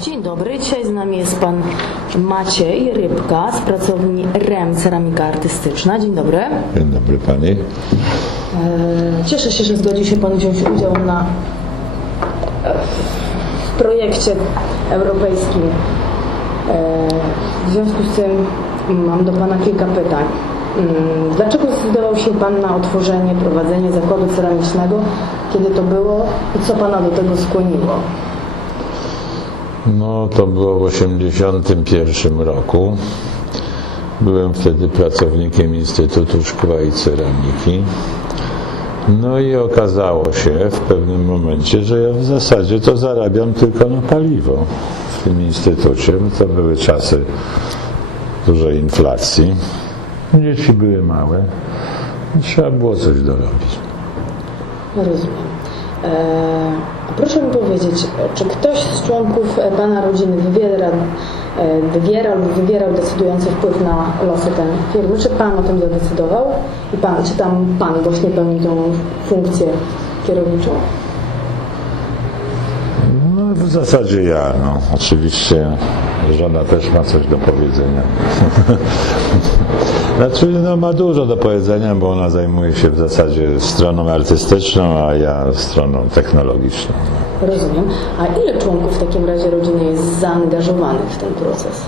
Dzień dobry, dzisiaj z nami jest pan Maciej Rybka z pracowni REM Ceramika Artystyczna. Dzień dobry. Dzień dobry pani. Cieszę się, że zgodził się pan wziąć udział w projekcie europejskim. W związku z tym mam do pana kilka pytań. Dlaczego zdecydował się pan na otworzenie, prowadzenie zakładu ceramicznego? Kiedy to było i co pana do tego skłoniło? No to było w 1981 roku. Byłem wtedy pracownikiem Instytutu Szkła i Ceramiki. No i okazało się w pewnym momencie, że ja w zasadzie to zarabiam tylko na paliwo w tym instytucie. To były czasy dużej inflacji. Dzieci były małe. Trzeba było coś dorobić. Rozumiem. Proszę mi powiedzieć, czy ktoś z członków pana rodziny wywierał decydujący wpływ na losy tej firmy? Czy pan o tym zadecydował? Czy tam pan właśnie pełni tą funkcję kierowniczą? No w zasadzie ja, oczywiście żona też ma coś do powiedzenia. Znaczy, ma dużo do powiedzenia, bo ona zajmuje się w zasadzie stroną artystyczną, a ja stroną technologiczną. Rozumiem. A ile członków w takim razie rodziny jest zaangażowanych w ten proces?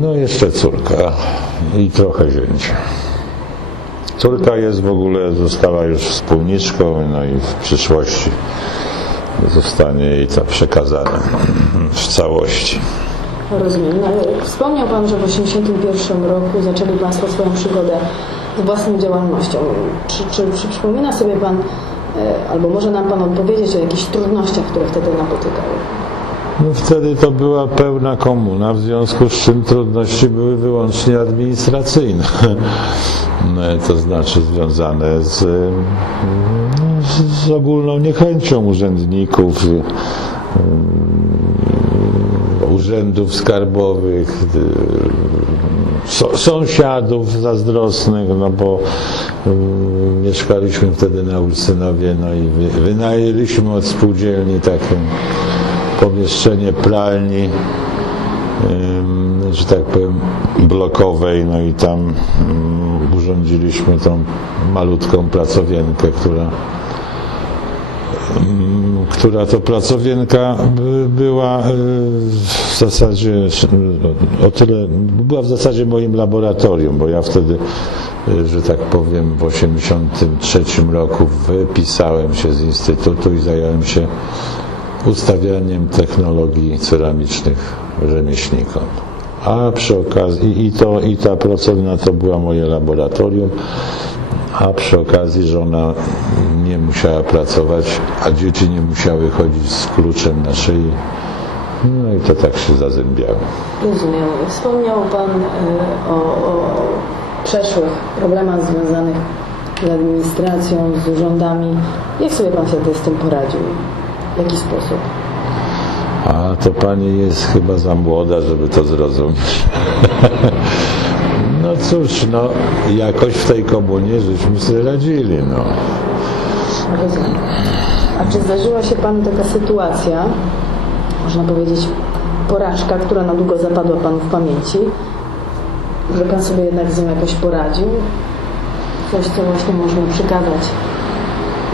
No jeszcze córka i trochę zięcia. Córka została już wspólniczką, no i w przyszłości zostanie jej to przekazane w całości. Rozumiem. Wspomniał pan, że w 1981 roku zaczęli państwo swoją przygodę z własną działalnością. Czy przypomina sobie pan, albo może nam pan odpowiedzieć o jakichś trudnościach, które wtedy napotykały? No wtedy to była pełna komuna, w związku z czym trudności były wyłącznie administracyjne. To znaczy związane z ogólną niechęcią urzędników, urzędów skarbowych, sąsiadów zazdrosnych, bo mieszkaliśmy wtedy na Ulcynowie, i wynajęliśmy od spółdzielni takie pomieszczenie pralni, że tak powiem, blokowej, i tam urządziliśmy tą malutką pracowienkę, która to pracowienka była w zasadzie była w zasadzie moim laboratorium, bo ja wtedy, że tak powiem, w 1983 roku wypisałem się z instytutu i zająłem się ustawianiem technologii ceramicznych rzemieślnikom. A przy okazji i ta pracownia to była moje laboratorium, a przy okazji żona nie musiała pracować, a dzieci nie musiały chodzić z kluczem na szyi. No i to tak się zazębiało. Rozumiem. Wspomniał pan o przeszłych problemach związanych z administracją, z urzędami. Jak sobie pan wtedy z tym poradził? W jaki sposób? A to pani jest chyba za młoda, żeby to zrozumieć. No cóż, jakoś w tej komunie żeśmy sobie radzili, Rozumiem. A czy zdarzyła się panu taka sytuacja, można powiedzieć porażka, która na długo zapadła panu w pamięci, że pan sobie jednak z nią jakoś poradził? Coś, co właśnie można przekazać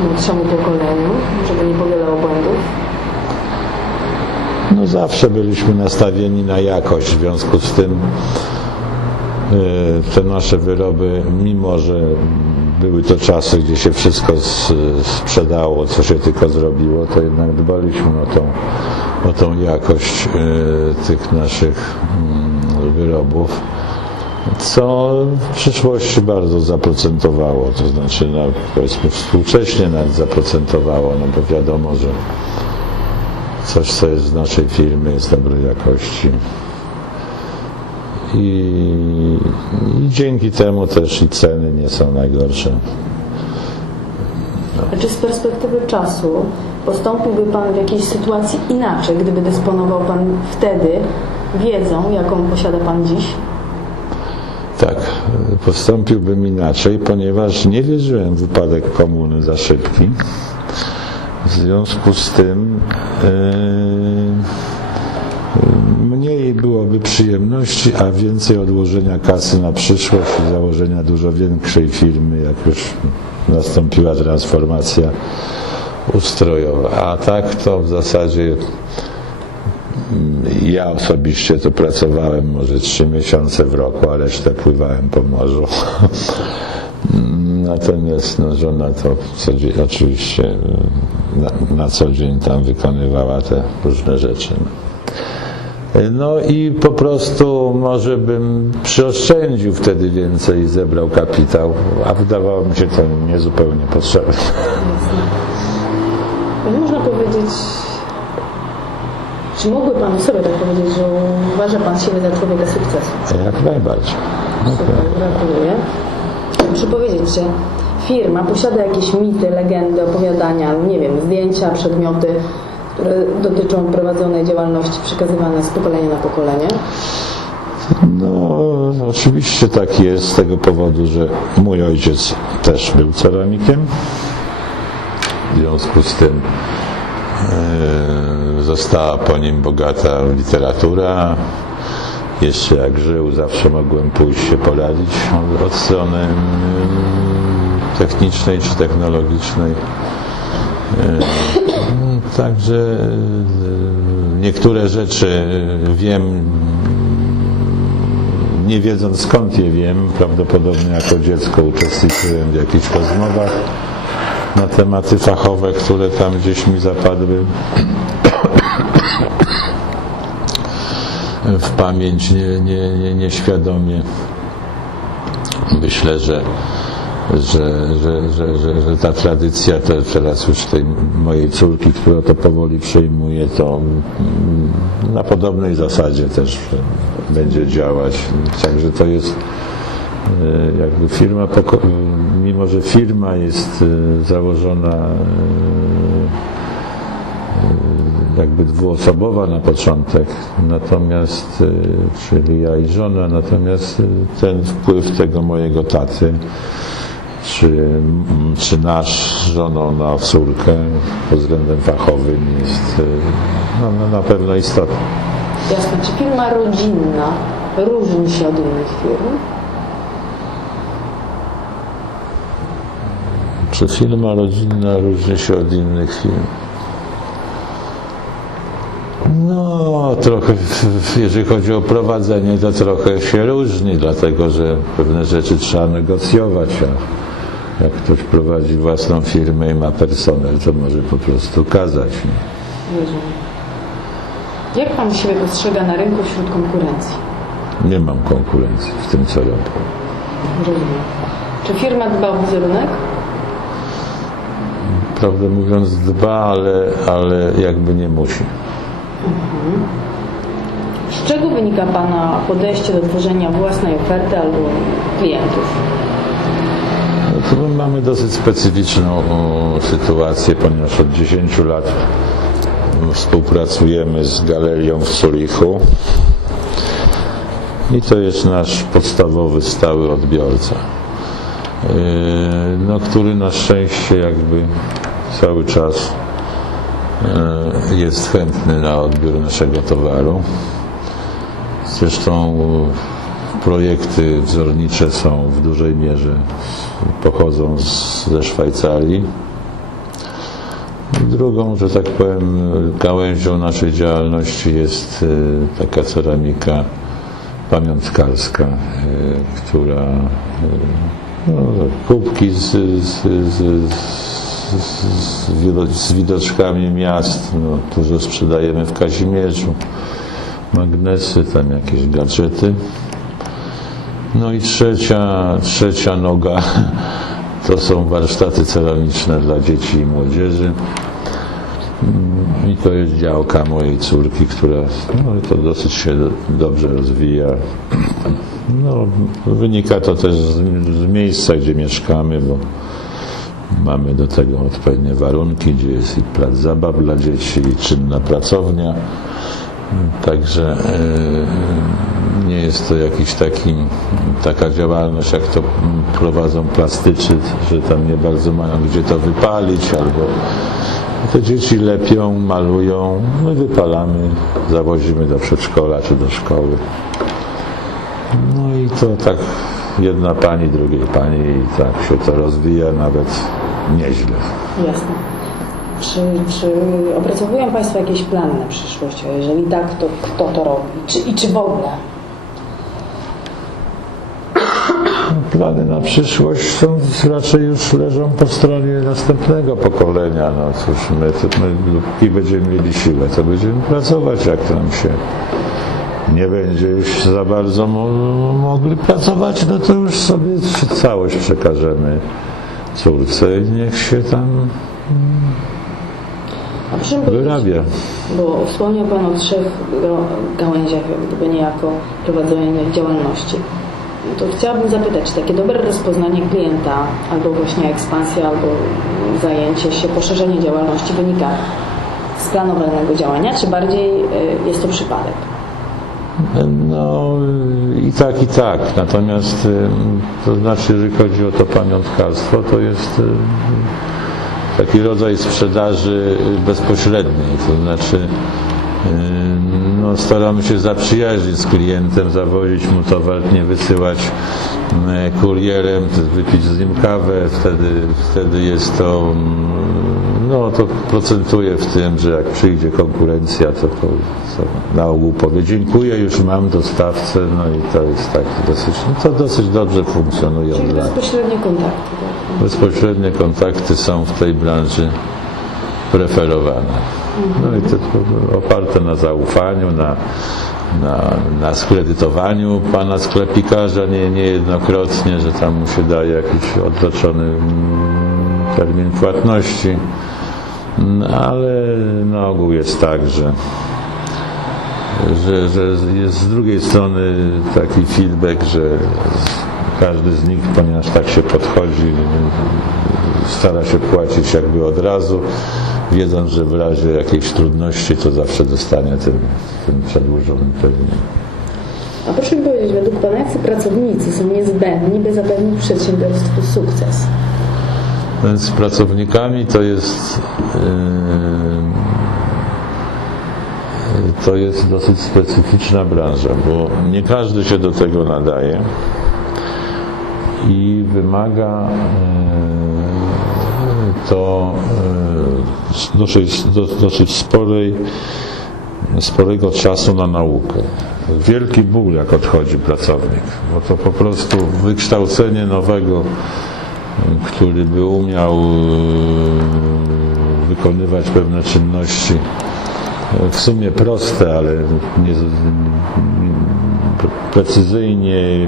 młodszemu pokoleniu, żeby nie powielało błędów? Zawsze byliśmy nastawieni na jakość, w związku z tym te nasze wyroby, mimo że były to czasy, gdzie się wszystko sprzedało, co się tylko zrobiło, to jednak dbaliśmy o tą jakość tych naszych wyrobów, co w przyszłości bardzo zaprocentowało, to znaczy powiedzmy współcześnie nawet zaprocentowało, bo wiadomo, że coś, co jest z naszej firmy, jest dobrej jakości. I dzięki temu też i ceny nie są najgorsze. A czy z perspektywy czasu postąpiłby pan w jakiejś sytuacji inaczej, gdyby dysponował pan wtedy wiedzą, jaką posiada pan dziś? Tak, postąpiłbym inaczej, ponieważ nie wierzyłem w upadek komuny za szybki. W związku z tym byłoby przyjemności, a więcej odłożenia kasy na przyszłość i założenia dużo większej firmy, jak już nastąpiła transformacja ustrojowa. A tak to w zasadzie ja osobiście to pracowałem może 3 miesiące w roku, a resztę pływałem po morzu. Natomiast no, żona to oczywiście na co dzień tam wykonywała te różne rzeczy. No i po prostu może bym przyoszczędził wtedy więcej i zebrał kapitał, a wydawało mi się to niezupełnie potrzebne. Można powiedzieć, czy mógłby Pan sobie tak powiedzieć, że uważa Pan siebie za człowieka sukcesu? Jak najbardziej. Super, gratuluję. Muszę powiedzieć, że firma posiada jakieś mity, legendy, opowiadania, nie wiem, zdjęcia, przedmioty, które dotyczą prowadzonej działalności przekazywane z pokolenia na pokolenie. No, oczywiście tak jest z tego powodu, że mój ojciec też był ceramikiem. W związku z tym została po nim bogata literatura. Jeszcze jak żył, zawsze mogłem pójść się poradzić od strony technicznej czy technologicznej. Także niektóre rzeczy wiem, nie wiedząc skąd je wiem. Prawdopodobnie jako dziecko uczestniczyłem w jakichś rozmowach na tematy fachowe, które tam gdzieś mi zapadły w pamięć nieświadomie. Myślę, że ta tradycja teraz już tej mojej córki, która to powoli przejmuje, to na podobnej zasadzie też będzie działać. Także to jest jakby firma, mimo że firma jest założona jakby dwuosobowa na początek, natomiast, czyli ja i żona, natomiast ten wpływ tego mojego taty, czy nasz z żoną na córkę pod względem fachowym jest na pewno istotny. Jasne. Czy firma rodzinna różni się od innych firm? Czy firma rodzinna różni się od innych firm? No, trochę, jeżeli chodzi o prowadzenie, to trochę się różni, dlatego że pewne rzeczy trzeba negocjować, a jak ktoś prowadzi własną firmę i ma personel, to może po prostu kazać. Rozumiem. Jak Pan siebie postrzega na rynku wśród konkurencji? Nie mam konkurencji w tym, co robię. Rozumiem. Czy firma dba o wizerunek? Prawdę mówiąc dba, ale jakby nie musi. Z czego wynika Pana podejście do tworzenia własnej oferty albo klientów? No to my mamy dosyć specyficzną sytuację, ponieważ od 10 lat współpracujemy z galerią w Zulichu i to jest nasz podstawowy, stały odbiorca, no, który na szczęście jakby cały czas jest chętny na odbiór naszego towaru. Zresztą projekty wzornicze są w dużej mierze, pochodzą ze Szwajcarii. Drugą, że tak powiem, gałęzią naszej działalności jest taka ceramika pamiątkarska, która no, kubki z widoczkami miast, no, dużo sprzedajemy w Kazimierzu, magnesy, tam jakieś gadżety. No i trzecia noga to są warsztaty ceramiczne dla dzieci i młodzieży. I to jest działka mojej córki, która no, to dosyć się dobrze rozwija. No, wynika to też z miejsca, gdzie mieszkamy, bo mamy do tego odpowiednie warunki, gdzie jest i plac zabaw dla dzieci, i czynna pracownia. Także nie jest to jakiś taka działalność, jak to prowadzą plastycy, że tam nie bardzo mają gdzie to wypalić, Te dzieci lepią, malują, my wypalamy, zawozimy do przedszkola czy do szkoły. No i to tak jedna pani, drugiej pani i tak się to rozwija nawet nieźle. Jasne. Czy opracowują Państwo jakieś plany na przyszłość? A jeżeli tak, to kto to robi? Czy w ogóle? Plany na przyszłość są raczej już leżą po stronie następnego pokolenia. No cóż, my będziemy mieli siłę, to będziemy pracować, jak nam się nie będzie już za bardzo mogli pracować, no to już sobie całość przekażemy córce i niech się tam A proszę mi powiedzieć, wyrabia. bo wspomniał Pan o 3 gałęziach, jak gdyby niejako prowadzenia działalności. To chciałabym zapytać, czy takie dobre rozpoznanie klienta, albo właśnie ekspansja, albo zajęcie się, poszerzenie działalności wynika z planowanego działania, czy bardziej jest to przypadek? No i tak. Natomiast to znaczy, jeżeli chodzi o to pamiątkarstwo, to jest taki rodzaj sprzedaży bezpośredniej. To znaczy no, staramy się zaprzyjaźnić z klientem, zawozić mu towar, nie wysyłać kurierem, wypić z nim kawę, wtedy jest to, no to procentuje w tym, że jak przyjdzie konkurencja, to na ogół powie dziękuję, już mam dostawcę, no i to jest tak dosyć dobrze funkcjonuje Czyli od lat. bezpośrednie kontakty. Tak? Bezpośrednie kontakty są w tej branży preferowane. No i to oparte na zaufaniu, na skredytowaniu pana sklepikarza niejednokrotnie, że tam mu się daje jakiś odroczony termin płatności. No, ale na ogół jest tak, że jest z drugiej strony taki feedback, że każdy z nich, ponieważ tak się podchodzi, stara się płacić jakby od razu, wiedząc, że w razie jakiejś trudności to zawsze dostanie ten przedłużony termin. A proszę mi powiedzieć, według Pana jacy pracownicy są niezbędni, by zapewnić przedsiębiorstwu sukces? Z pracownikami to jest dosyć specyficzna branża, bo nie każdy się do tego nadaje i wymaga to dosyć sporego czasu na naukę. Wielki ból, jak odchodzi pracownik, bo to po prostu wykształcenie nowego, który by umiał wykonywać pewne czynności w sumie proste, ale precyzyjnie,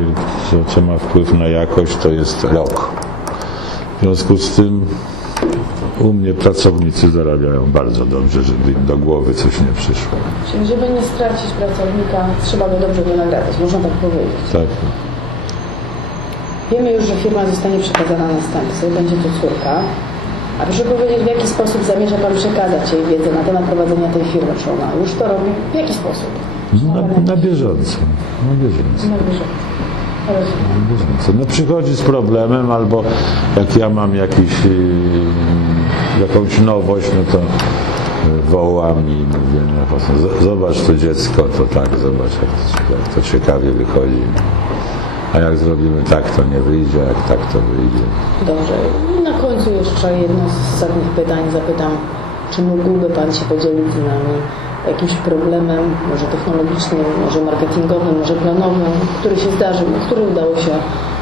co ma wpływ na jakość, to jest rok. W związku z tym u mnie pracownicy zarabiają bardzo dobrze, żeby im do głowy coś nie przyszło. Czyli żeby nie stracić pracownika, trzeba go dobrze wynagradzać, można tak powiedzieć. Tak. Wiemy już, że firma zostanie przekazana następcy, będzie to córka. A proszę powiedzieć, w jaki sposób zamierza Pan przekazać jej wiedzę na temat prowadzenia tej firmy? Czy ona już to robi? W jaki sposób? Na bieżąco. Na bieżąco. No przychodzi z problemem, albo jak ja mam jakąś nowość, no to wołam i mówię, no, zobacz to dziecko, to tak, zobacz jak to ciekawie wychodzi. A jak zrobimy tak, to nie wyjdzie, jak tak, to wyjdzie. Dobrze. I na końcu jeszcze jedno z ostatnich pytań zapytam, czy mógłby Pan się podzielić z nami jakimś problemem, może technologicznym, może marketingowym, może planowym, który się zdarzył, który udało się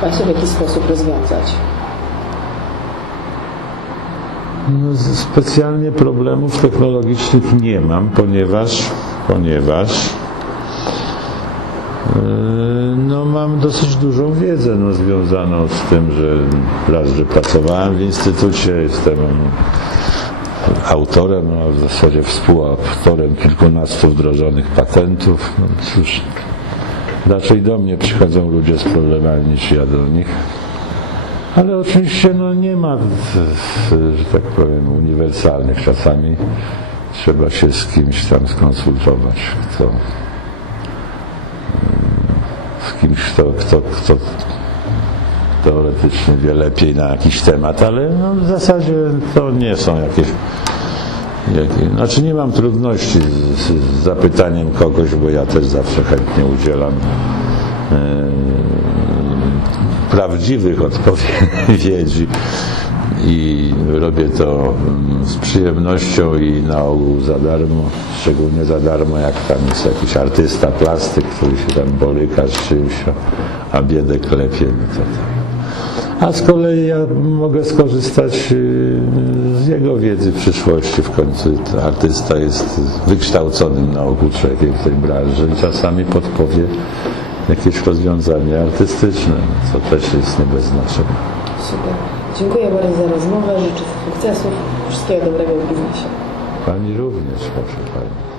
Państwu w jakiś sposób rozwiązać? No, specjalnie problemów technologicznych nie mam, ponieważ no, mam dosyć dużą wiedzę związaną z tym, że pracowałem w instytucie, jestem autorem, a w zasadzie współautorem kilkunastu wdrożonych patentów. No cóż, raczej do mnie przychodzą ludzie z problemami niż ja do nich. Ale oczywiście nie ma, że tak powiem, uniwersalnych. Czasami trzeba się z kimś tam skonsultować, kto teoretycznie wie lepiej na jakiś temat, ale w zasadzie to nie są jakieś Znaczy nie mam trudności z zapytaniem kogoś, bo ja też zawsze chętnie udzielam prawdziwych odpowiedzi i robię to z przyjemnością i na ogół za darmo, szczególnie za darmo, jak tam jest jakiś artysta, plastyk, który się tam boryka z czymś, a biedę klepie. No to tak. A z kolei ja mogę skorzystać z jego wiedzy w przyszłości. W końcu artysta jest wykształconym na ogół człowiekiem w tej branży i czasami podpowie jakieś rozwiązanie artystyczne, co też jest nie bez znaczenia. Super. Dziękuję bardzo za rozmowę. Życzę sukcesów. Wszystkiego dobrego w biznesie. Pani również, proszę Pani.